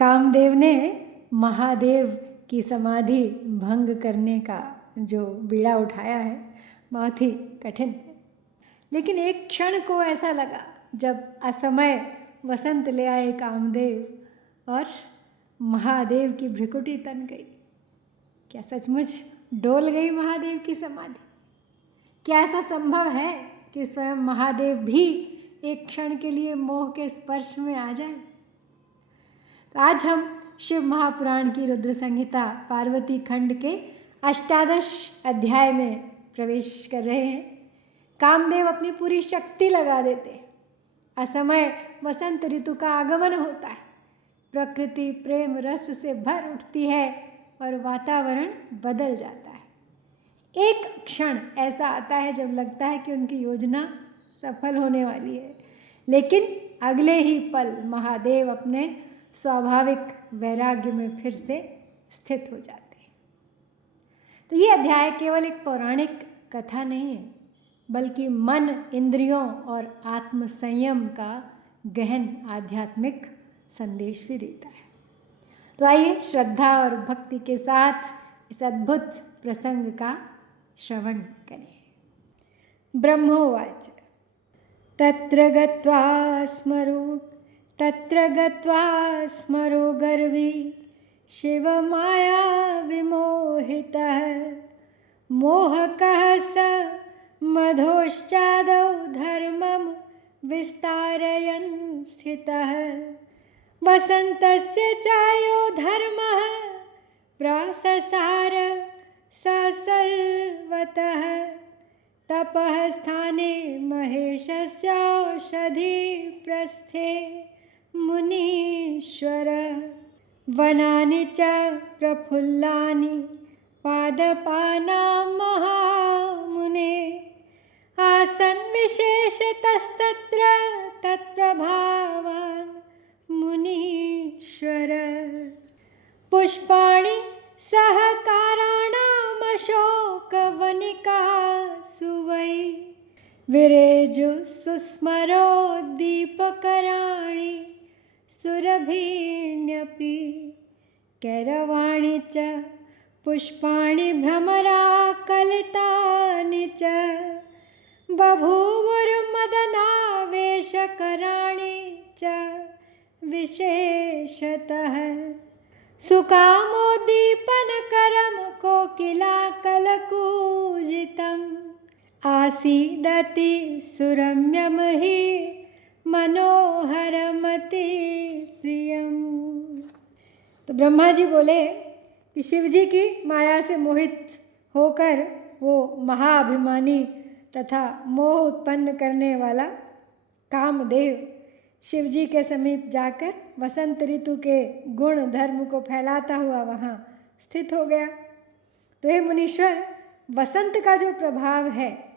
कामदेव ने महादेव की समाधि भंग करने का जो बीड़ा उठाया है बहुत ही कठिन है। लेकिन एक क्षण को ऐसा लगा जब असमय वसंत ले आए कामदेव और महादेव की भ्रिकुटी तन गई। क्या सचमुच डोल गई महादेव की समाधि? क्या ऐसा संभव है कि स्वयं महादेव भी एक क्षण के लिए मोह के स्पर्श में आ जाए? तो आज हम शिव महापुराण की रुद्र संहिता पार्वती खंड के 18 अध्याय में प्रवेश कर रहे हैं। कामदेव अपनी पूरी शक्ति लगा देते हैं। असमय वसंत ऋतु का आगमन होता है। प्रकृति प्रेम रस से भर उठती है और वातावरण बदल जाता है। एक क्षण ऐसा आता है जब लगता है कि उनकी योजना सफल होने वाली है, लेकिन अगले ही पल महादेव अपने स्वाभाविक वैराग्य में फिर से स्थित हो जाते हैं। तो ये अध्याय केवल एक पौराणिक कथा नहीं है, बल्कि मन, इंद्रियों और आत्म संयम का गहन आध्यात्मिक संदेश भी देता है। तो आइए श्रद्धा और भक्ति के साथ इस अद्भुत प्रसंग का श्रवण करें। ब्रह्मोवाच तत्र गत्वा स्मरो गर्वी शिवमाया विमोहितः मोहकः स मधोश्चादौ धर्मं विस्तारयन् स्थितः वसन्तस्य चायो धर्मः प्रससार ससर्वतः तपः स्थाने महेशस्य औषधि प्रस्थे मुनीश्वर वनानि च प्रफुल्लानि पादपानां महामुने आसन् विशेषतस्तत्र तत्प्रभावान् मुनीश्वर पुष्पाणि सहकाराणामशोकवनिका सुवै विरेजु सुस्मरोद्दीपकराणि सुरभीण्यपि कैरवाणि च पुष्पाणि भ्रमराकलितानि च बभूवुर्मदनावेशकराणि च विशेषतः सुकामोद्दीपनकरं कोकिलाकलकूजितम् आसीदति सुरम्यं हि मनोहरमति प्रियम। तो ब्रह्मा जी बोले कि शिव जी की माया से मोहित होकर वो महाअभिमानी तथा मोह उत्पन्न करने वाला कामदेव शिव जी के समीप जाकर वसंत ऋतु के गुण धर्म को फैलाता हुआ वहाँ स्थित हो गया। तो हे मुनीश्वर, वसंत का जो प्रभाव है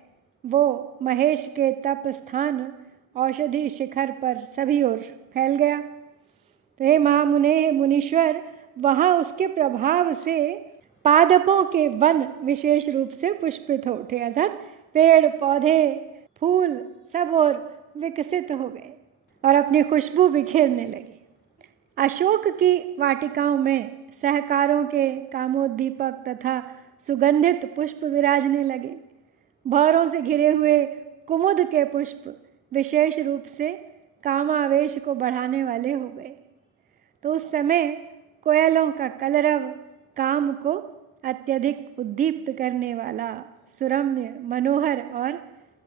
वो महेश के तप स्थान औषधि शिखर पर सभी ओर फैल गया। तो हे महामुने, हे मुनीश्वर, वहाँ उसके प्रभाव से पादपों के वन विशेष रूप से पुष्पित हो उठे, अर्थात पेड़ पौधे फूल सब ओर विकसित हो गए और अपनी खुशबू बिखेरने लगी। अशोक की वाटिकाओं में सहकारों के कामोद्दीपक तथा सुगंधित पुष्प विराजने लगे। भौरों से घिरे हुए कुमुद के पुष्प विशेष रूप से कामावेश को बढ़ाने वाले हो गए। तो उस समय कोयलों का कलरव काम को अत्यधिक उद्दीप्त करने वाला, सुरम्य, मनोहर और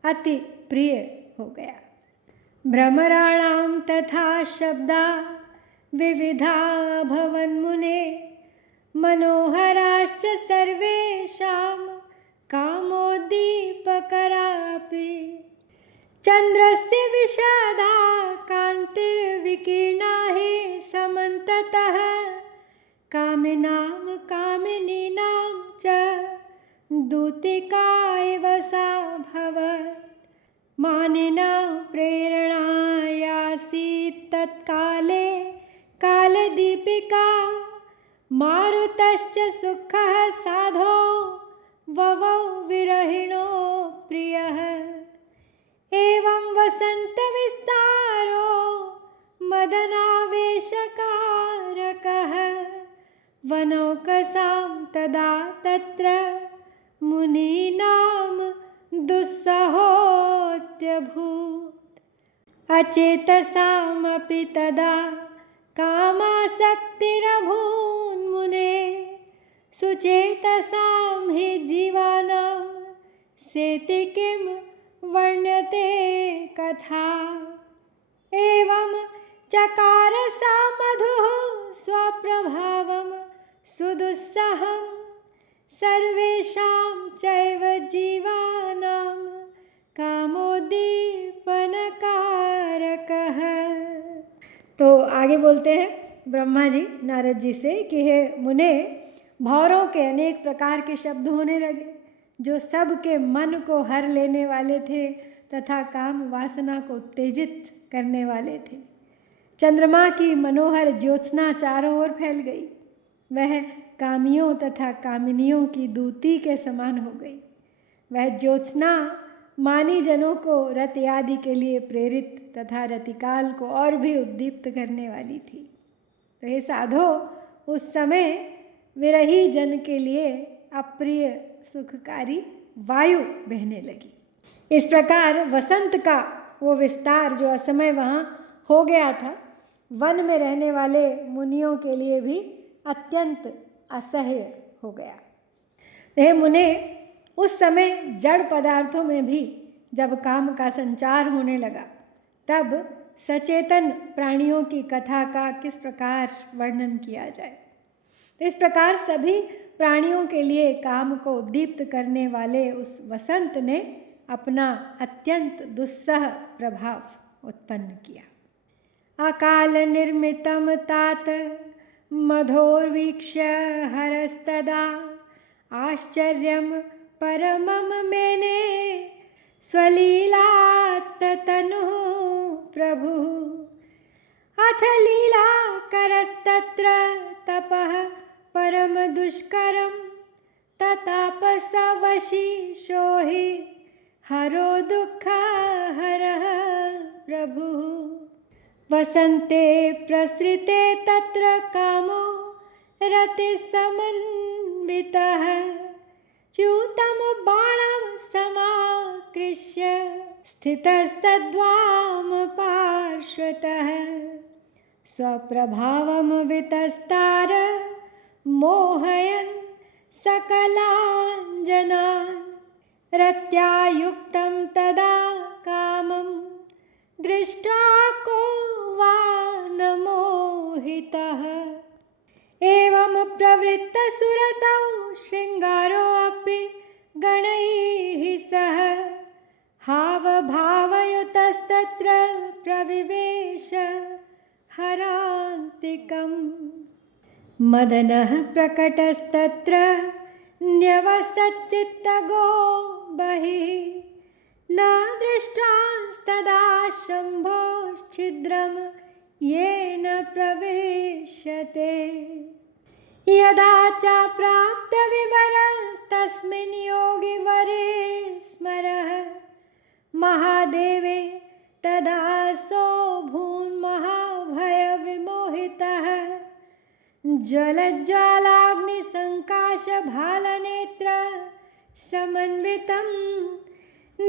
अति प्रिय हो गया। भ्रमराणां तथा शब्दा विविधा भवन्मुने मनोहराश्च सर्वेषां कामोद्दीपकरापि चन्द्रस्य विषादा कान्तिर्विकीर्णा हि समन्ततः कामिनां कामिनीनां च दूतिका इव सा भवत् मानिना प्रेरणायासीत् तत्काले कालदीपिका मारुतश्च सुखः साधो ववौ विरहिणो प्रियः एवं वसन्तविस्तारो मदनावेशकारकः वनौकसां तदा तत्र मुनीनां दुस्सहोऽत्यभूत्। अचेतसामपि तदा कामासक्तिरभून्मुने, सुचेतसां हि जीवानां सेति किं वर्ण्यते कथा। एवं चकार सा मधुः स्वप्रभावं सुदुस्सहं, सर्वेषां चैव जीवानां कामोद्दीपनकारकः। तो आगे बोलते हैं ब्रह्मा जी नारद जी से कि हे मुने, भौरों के अनेक प्रकार के शब्द होने लगे जो सबके मन को हर लेने वाले थे तथा काम वासना को उत्तेजित करने वाले थे। चंद्रमा की मनोहर ज्योत्सना चारों ओर फैल गई। वह कामियों तथा कामिनियों की दूती के समान हो गई। वह ज्योत्सना मानी जनों को रति आदि के लिए प्रेरित तथा रतिकाल को और भी उद्दीप्त करने वाली थी। तो हे साधो, उस समय विरही जन के लिए अप्रिय सुखकारी वायु बहने लगी। इस प्रकार वसंत का वो विस्तार जो असमय वहाँ हो गया था, वन में रहने वाले मुनियों के लिए भी अत्यंत असह्य हो गया। हे मुने, उस समय जड़ पदार्थों में भी जब काम का संचार होने लगा, तब सचेतन प्राणियों की कथा का किस प्रकार वर्णन किया जाए। तो इस प्रकार सभी प्राणियों के लिए काम को उद्दीप्त करने वाले उस वसंत ने अपना अत्यंत दुस्सह प्रभाव उत्पन्न किया। अकाल निर्मितं तात मधोर्वीक्ष्य हरस्तदा, आश्चर्यं परमं मेने स्वलीलात्तनुः प्रभुः। अथ लीलाकरस्तत्र तपः परम दुष्करं, ततापसवशीशो हि हरो दुःखहरः प्रभुः। वसन्ते प्रसृते तत्र कामो रतिसमन्वितः, च्यूतं बाणं समाकृष्य स्थितस्तद्वाम पार्श्वतः। स्वप्रभावं वितस्तार मोहयन् सकलान् जनान्, रत्या युक्तं तदा कामं दृष्ट्वा को वा न मोहितः। एवं प्रवृत्तसुरतौ शृङ्गारोऽपि गणैः सह, हावभावयुतस्तत्र प्रविवेश हरान्तिकम्। मदनः प्रकटस्तत्र न्यवसच्चित्तगो बहिः, न दृष्टांस्तदा शम्भोश्छिद्रं येन प्रवेश्यते। यदा च प्राप्तविवरस्तस्मिन् योगिवरे स्मरः, महादेवे तदा सोऽभून्महाभयविमोहितः। ज्वलज्ज्वालाग्निसङ्काशभालनेत्र समन्वितं,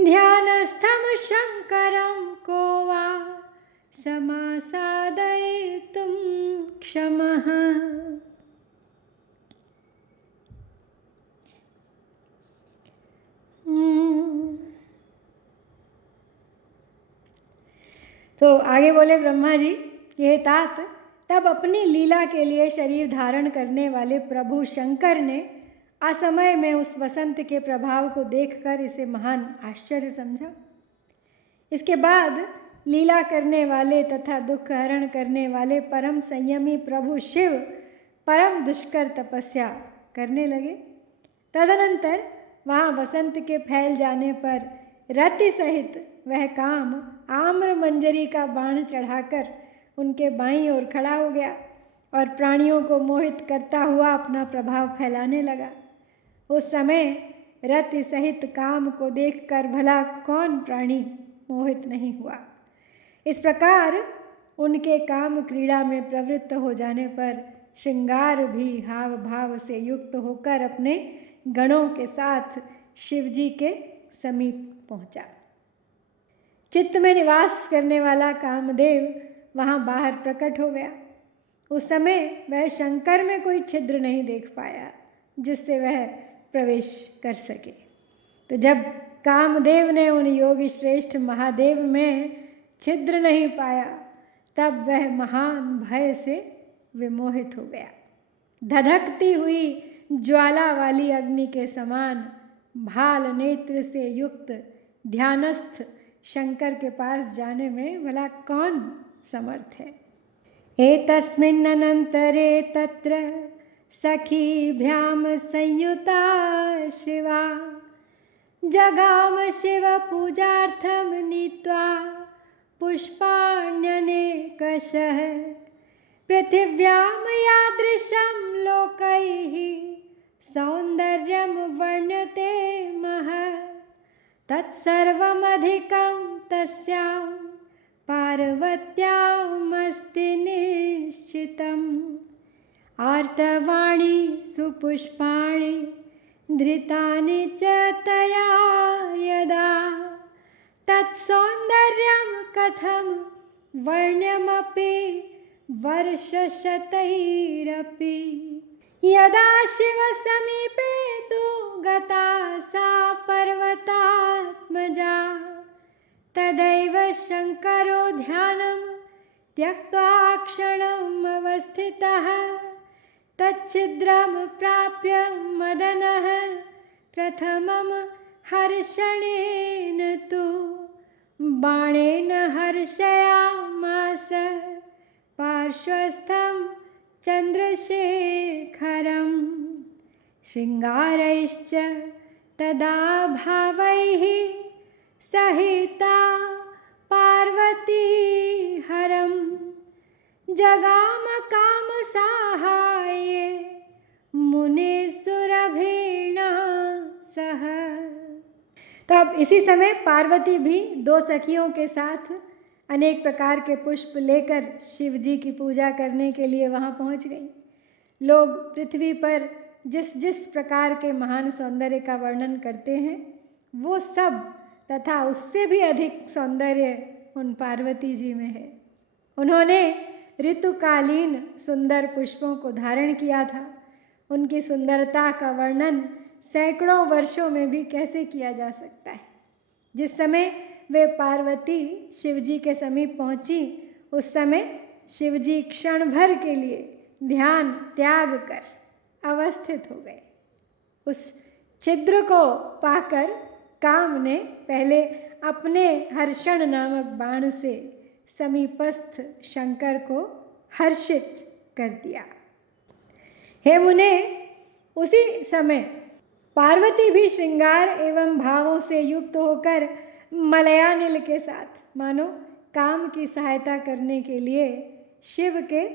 ध्यानस्थं शङ्करं को वा समासादयितुं क्षमः। तो आगे बोले ब्रह्मा जी, ये तात, तब अपनी लीला के लिए शरीर धारण करने वाले प्रभु शंकर ने असमय में उस वसंत के प्रभाव को देखकर इसे महान आश्चर्य समझा। इसके बाद लीला करने वाले तथा दुख हरण करने वाले परम संयमी प्रभु शिव परम दुष्कर तपस्या करने लगे। तदनंतर वहाँ वसंत के फैल जाने पर रति सहित वह काम आम्र मंजरी का बाण चढ़ाकर उनके बाईं ओर खड़ा हो गया और प्राणियों को मोहित करता हुआ अपना प्रभाव फैलाने लगा। उस समय रति सहित काम को देखकर भला कौन प्राणी मोहित नहीं हुआ। इस प्रकार उनके काम क्रीड़ा में प्रवृत्त हो जाने पर श्रृंगार भी हाव भाव से युक्त होकर अपने गणों के साथ शिवजी के समीप पहुंचा। चित्त में निवास करने वाला कामदेव वहाँ बाहर प्रकट हो गया। उस समय वह शंकर में कोई छिद्र नहीं देख पाया जिससे वह प्रवेश कर सके। तो जब कामदेव ने उन योगी श्रेष्ठ महादेव में छिद्र नहीं पाया, तब वह महान भय से विमोहित हो गया। धधकती हुई ज्वाला वाली अग्नि के समान भाल नेत्र से युक्त ध्यानस्थ शंकर के पास जाने में भला कौन समर्थ है। एतस्मिन्नन्तरे तत्र सखीभ्यां संयुता शिवा जगाम शिव पूजार्थं नीत्वा पुष्पाण्यनेकशः पृथिव्यां यादृशं लोकैः सौन्दर्यं वर्ण्यते महत् तत्सर्वमधिकं तस्यां पार्वत्यामस्ति निश्चितम् आर्तवाणी सुपुष्पाणि धृतानि च तया यदा तत्सौन्दर्यं कथं वर्ण्यमपि वर्षशतैरपि यदा शिवसमीपे तु गता सा पर्वतात्मजा तदैव शङ्करो ध्यानं त्यक्त्वा क्षणम् अवस्थितः तच्छिद्रं प्राप्य मदनः प्रथमं हर्षणेन तु बाणेन हर्षयामास पार्श्वस्थं चन्द्रशेखरं शृङ्गारैश्च तदा भावैः सहिता पार्वती हरं जगाम काम साहाय्ये मुनिसुरभिर्ना सह। तो अब इसी समय पार्वती भी दो सखियों के साथ अनेक प्रकार के पुष्प लेकर शिव जी की पूजा करने के लिए वहाँ पहुँच गई। लोग पृथ्वी पर जिस जिस प्रकार के महान सौंदर्य का वर्णन करते हैं वो सब तथा उससे भी अधिक सौंदर्य उन पार्वती जी में है। उन्होंने ऋतुकालीन सुंदर पुष्पों को धारण किया था। उनकी सुंदरता का वर्णन सैकड़ों वर्षों में भी कैसे किया जा सकता है। जिस समय वे पार्वती शिवजी के समीप पहुंची, उस समय शिवजी क्षण भर के लिए ध्यान त्याग कर अवस्थित हो गए। उस छिद्र को पाकर काम ने पहले अपने हर्षण नामक बाण से समीपस्थ शंकर को हर्षित कर दिया। हे मुने, उसी समय पार्वती भी श्रृंगार एवं भावों से युक्त होकर मलयानिल के साथ मानो काम की सहायता करने के लिए शिव के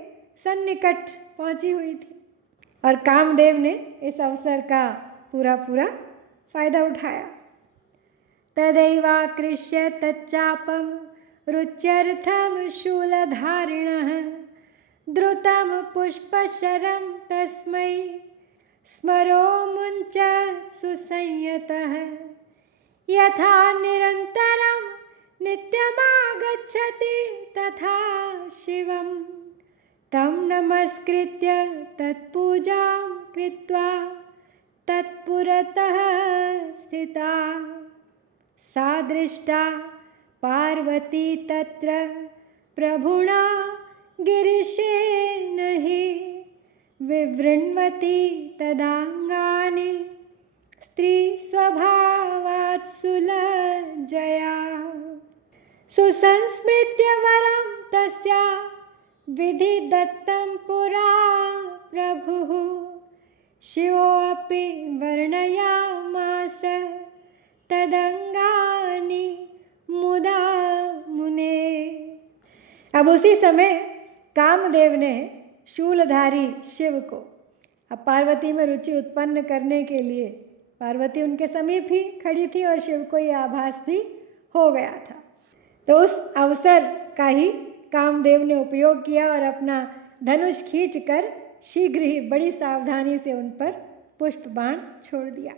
सन्निकट पहुंची हुई थी और कामदेव ने इस अवसर का पूरा फायदा उठाया। तदैवाकृष्य तच्चापं रुच्यर्थं शूलधारिणः द्रुतं पुष्पशरं तस्मै स्मरो मुञ्च सुसंयतः यथा निरन्तरं नित्यमागच्छति तथा शिवं तं नमस्कृत्य तत्पूजां कृत्वा तत्पुरतः स्थिता सा दृष्टा पार्वती तत्र प्रभुणा गिरिशेन हि विवृण्वती तदांगानि स्त्रीस्वभावात् सुलज्जया सुसंस्मृत्य वरं तस्या विधि दत्तं पुरा प्रभुः शिवोऽपि वर्णयामास तदंगानि मुदा मुने। अब उसी समय कामदेव ने शूलधारी शिव को अब पार्वती में रुचि उत्पन्न करने के लिए, पार्वती उनके समीप ही खड़ी थी और शिव को यह आभास भी हो गया था, तो उस अवसर का ही कामदेव ने उपयोग किया और अपना धनुष खींचकर शीघ्र ही बड़ी सावधानी से उन पर पुष्प बाण छोड़ दिया।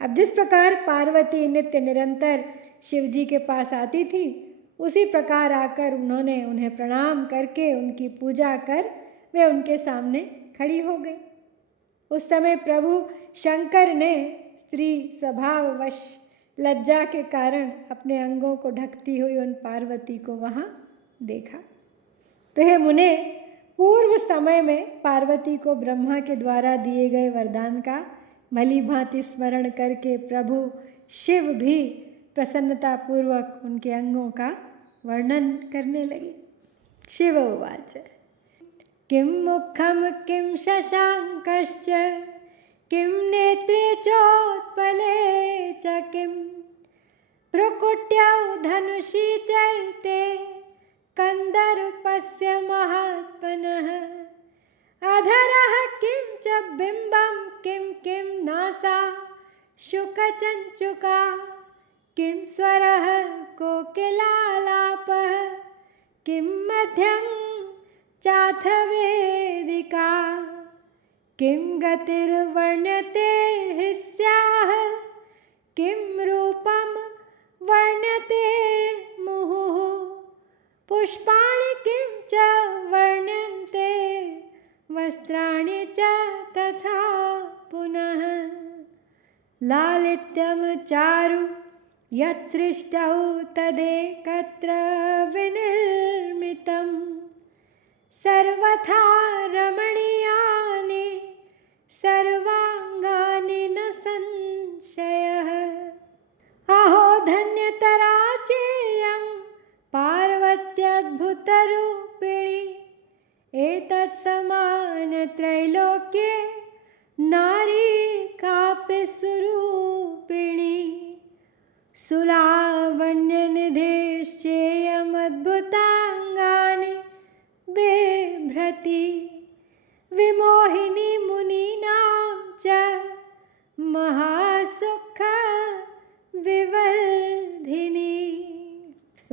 अब जिस प्रकार पार्वती नित्य निरंतर शिव जी के पास आती थी, उसी प्रकार आकर उन्होंने उन्हें प्रणाम करके उनकी पूजा कर वे उनके सामने खड़ी हो गई। उस समय प्रभु शंकर ने स्त्री स्वभाववश लज्जा के कारण अपने अंगों को ढकती हुई उन पार्वती को वहाँ देखा। तो हे मुने, पूर्व समय में पार्वती को ब्रह्मा के द्वारा दिए गए वरदान का भली भांति स्मरण करके प्रभु शिव भी प्रसन्नतापूर्वक उनके अंगों का वर्णन करने लगे। शिव उवाच किं मुखम किं शशांकश्च किं नेत्रे चोत्पले च किं प्रकुट्यौ धनुषी चैते कंदर्पस्य महात्मनः अधरः किं च बिंबं किं किं नासा शुकचंचुका किं स्वरः कोकिलालापः किं मध्यं चाथ वेदिका किं गतिर्वर्ण्यते हृस्याः किं रूपं वर्ण्यते मुहुः पुष्पाणि किं च वर्ण्यन्ते वस्त्राणि च तथा पुनः लालित्यं चारु यत् सृष्टौ तदेकत्र विनिर्मितं सर्वथा रमणीयानि सर्वांगानि न संशयः अहो धन्यतरा चेयं पार्वत्यद्भुतरूपिणी एतत् समान त्रैलोक्ये नारी कापि सुरूपिणी सुलावण्यनिधेश्चेयमद्भुताङ्गानि बिभ्रति विमोहिनी मुनीनां च महासुख विवर्धिनी।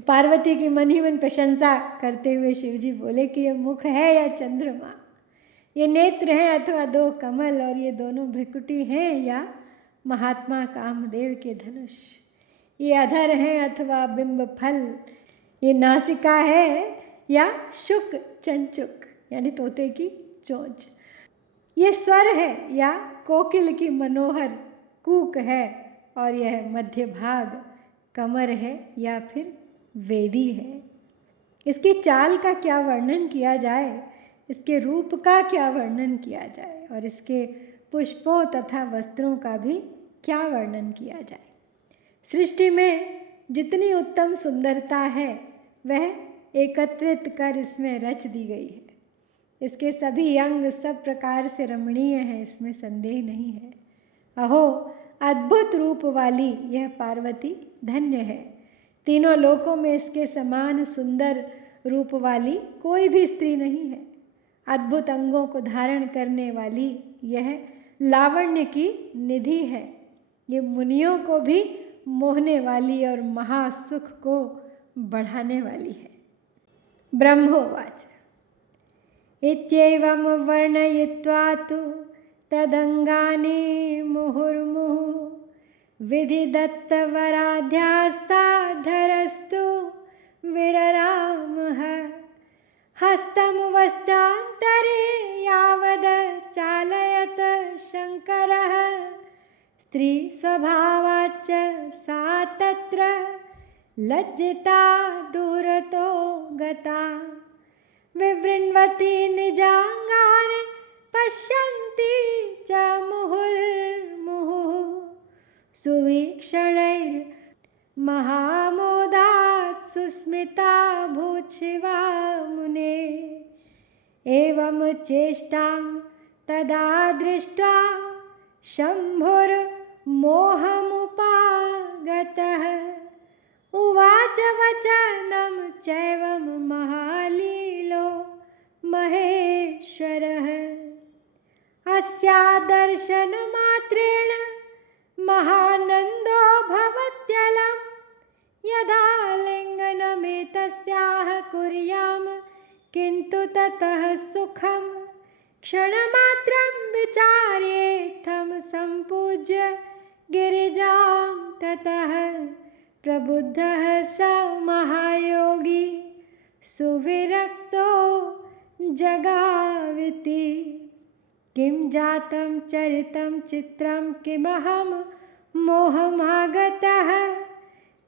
पार्वती की मन ही मन प्रशंसा करते हुए शिवजी बोले कि ये मुख है या चंद्रमा, ये नेत्र हैं अथवा दो कमल, और ये दोनों भ्रिकुटी हैं या महात्मा कामदेव के धनुष, ये अधर हैं अथवा बिंब फल, ये नासिका है या शुक चंचुक यानी तोते की चोंच, ये स्वर है या कोकिल की मनोहर कूक है, और यह मध्य भाग कमर है या फिर वेदी है। इसकी चाल का क्या वर्णन किया जाए, इसके रूप का क्या वर्णन किया जाए, और इसके पुष्पों तथा वस्त्रों का भी क्या वर्णन किया जाए। सृष्टि में जितनी उत्तम सुंदरता है वह एकत्रित कर इसमें रच दी गई है। इसके सभी अंग सब प्रकार से रमणीय हैं, इसमें संदेह नहीं है। अहो अद्भुत रूप वाली यह पार्वती धन्य है। तीनों लोकों में इसके समान सुंदर रूप वाली कोई भी स्त्री नहीं है। अद्भुत अंगों को धारण करने वाली यह लावण्य की निधि है। ये मुनियों को भी मोहने वाली और महासुख को बढ़ाने वाली है। ब्रह्मोवाच इत्येवं वर्णयित्वा तु तदंगानि मुहुर्मुहुः विधिदत्तवराध्यासाधरस्तु विररामः हस्तं वस्त्रान्तरे यावद् चालयत शङ्करः स्त्रीस्वभावाच्च सा तत्र लज्जिता दूरतो गता विवृण्वती निजाङ्गानि पश्यन्ति च मुहुर्मुहुः सुवीक्षणैर्महामोदात् सुस्मिता भूत्शिवा मुने एवं चेष्टां तदा दृष्ट्वा शम्भुर्मोहमुपागतः उवाच वचनं चैवं महालीलो महेश्वरः अस्या दर्शनमात्रेण महानन्दो भवत्यलं यदा लिङ्गनमेतस्याः कुर्यां किन्तु ततः सुखं क्षणमात्रं विचार्येत्थं सम्पूज्य गिरिजां ततः प्रबुद्धः स महायोगी सुविरक्तो जगाविति। किं जातं चरितं चित्रं किमहं मोहमागतः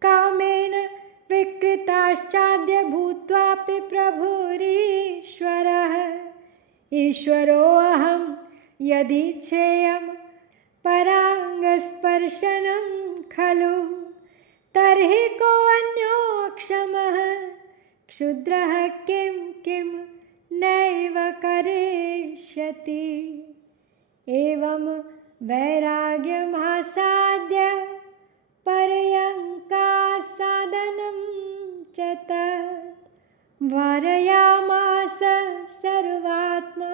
कामेन विकृताश्चाद्य भूत्वापि प्रभुरीश्वरः। ईश्वरोऽहं यदीच्छेयं पराङ्गस्पर्शनं खलु तर्हि कोऽन्योऽक्षमः क्षुद्रः किं किं नैव करिष्यति। एवं वैराग्यमासाद्य पर्यङ्कासादनं च तत् वारयामास सर्वात्मा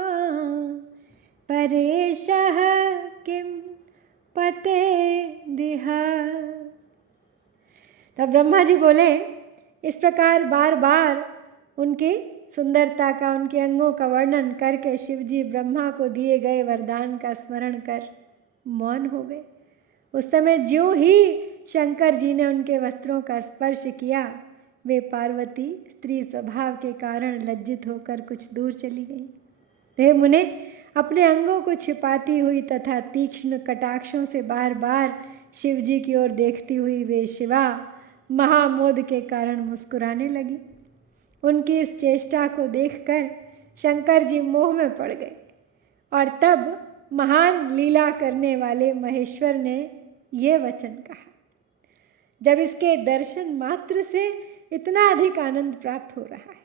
परेशः किं पते दिह। तब ब्रह्मा जी बोले, इस प्रकार बार बार उनकी सुंदरता का, उनके अंगों का वर्णन करके शिवजी ब्रह्मा को दिए गए वरदान का स्मरण कर मौन हो गए। उस समय ज्यों ही शंकर जी ने उनके वस्त्रों का स्पर्श किया, वे पार्वती स्त्री स्वभाव के कारण लज्जित होकर कुछ दूर चली गई। हे मुने, अपने अंगों को छिपाती हुई तथा तीक्ष्ण कटाक्षों से बार बार शिव जी की ओर देखती हुई वे शिवा महामोद के कारण मुस्कुराने लगी। उनकी इस चेष्टा को देखकर शंकर जी मोह में पड़ गए और तब महान लीला करने वाले महेश्वर ने ये वचन कहा, जब इसके दर्शन मात्र से इतना अधिक आनंद प्राप्त हो रहा है,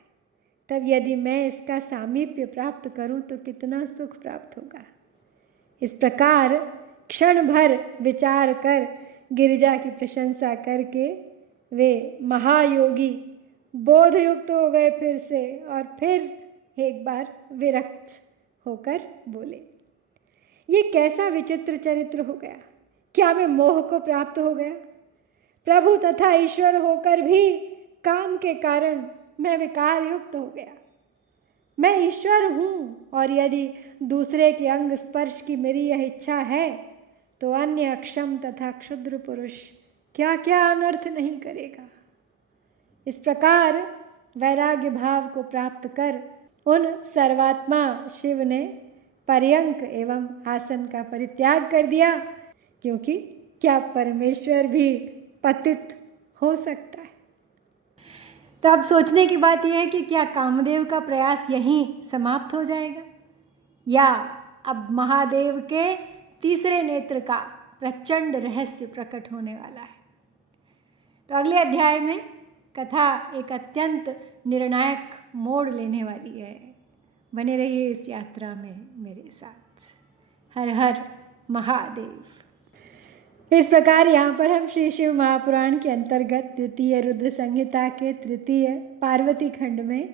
तब यदि मैं इसका सामीप्य प्राप्त करूं तो कितना सुख प्राप्त होगा। इस प्रकार क्षण भर विचार कर गिरिजा की प्रशंसा करके वे महायोगी बोधयुक्त हो गए फिर से, और फिर एक बार विरक्त होकर बोले, ये कैसा विचित्र चरित्र हो गया। क्या मैं मोह को प्राप्त हो गया? प्रभु तथा ईश्वर होकर भी काम के कारण मैं विकार युक्त हो गया। मैं ईश्वर हूँ और यदि दूसरे के अंग स्पर्श की मेरी यह इच्छा है तो अन्य अक्षम तथा क्षुद्र पुरुष क्या क्या अनर्थ नहीं करेगा। इस प्रकार वैराग्य भाव को प्राप्त कर उन सर्वात्मा शिव ने पर्यंक एवं आसन का परित्याग कर दिया, क्योंकि क्या परमेश्वर भी पतित हो सकता है। तो अब सोचने की बात यह है कि क्या कामदेव का प्रयास यहीं समाप्त हो जाएगा, या अब महादेव के तीसरे नेत्र का प्रचंड रहस्य प्रकट होने वाला है। तो अगले अध्याय में कथा एक अत्यंत निर्णायक मोड़ लेने वाली है। बने रहिए इस यात्रा में मेरे साथ। हर हर महादेव। इस प्रकार यहाँ पर हम श्री शिव महापुराण के अंतर्गत द्वितीय रुद्र संहिता के तृतीय पार्वती खंड में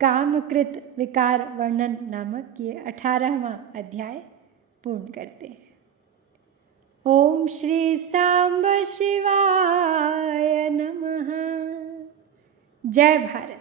कामकृत विकार वर्णन नामक ये 18वां अध्याय पूर्ण करते हैं। ओम श्री सांब शिवाय नमः। जय भारत।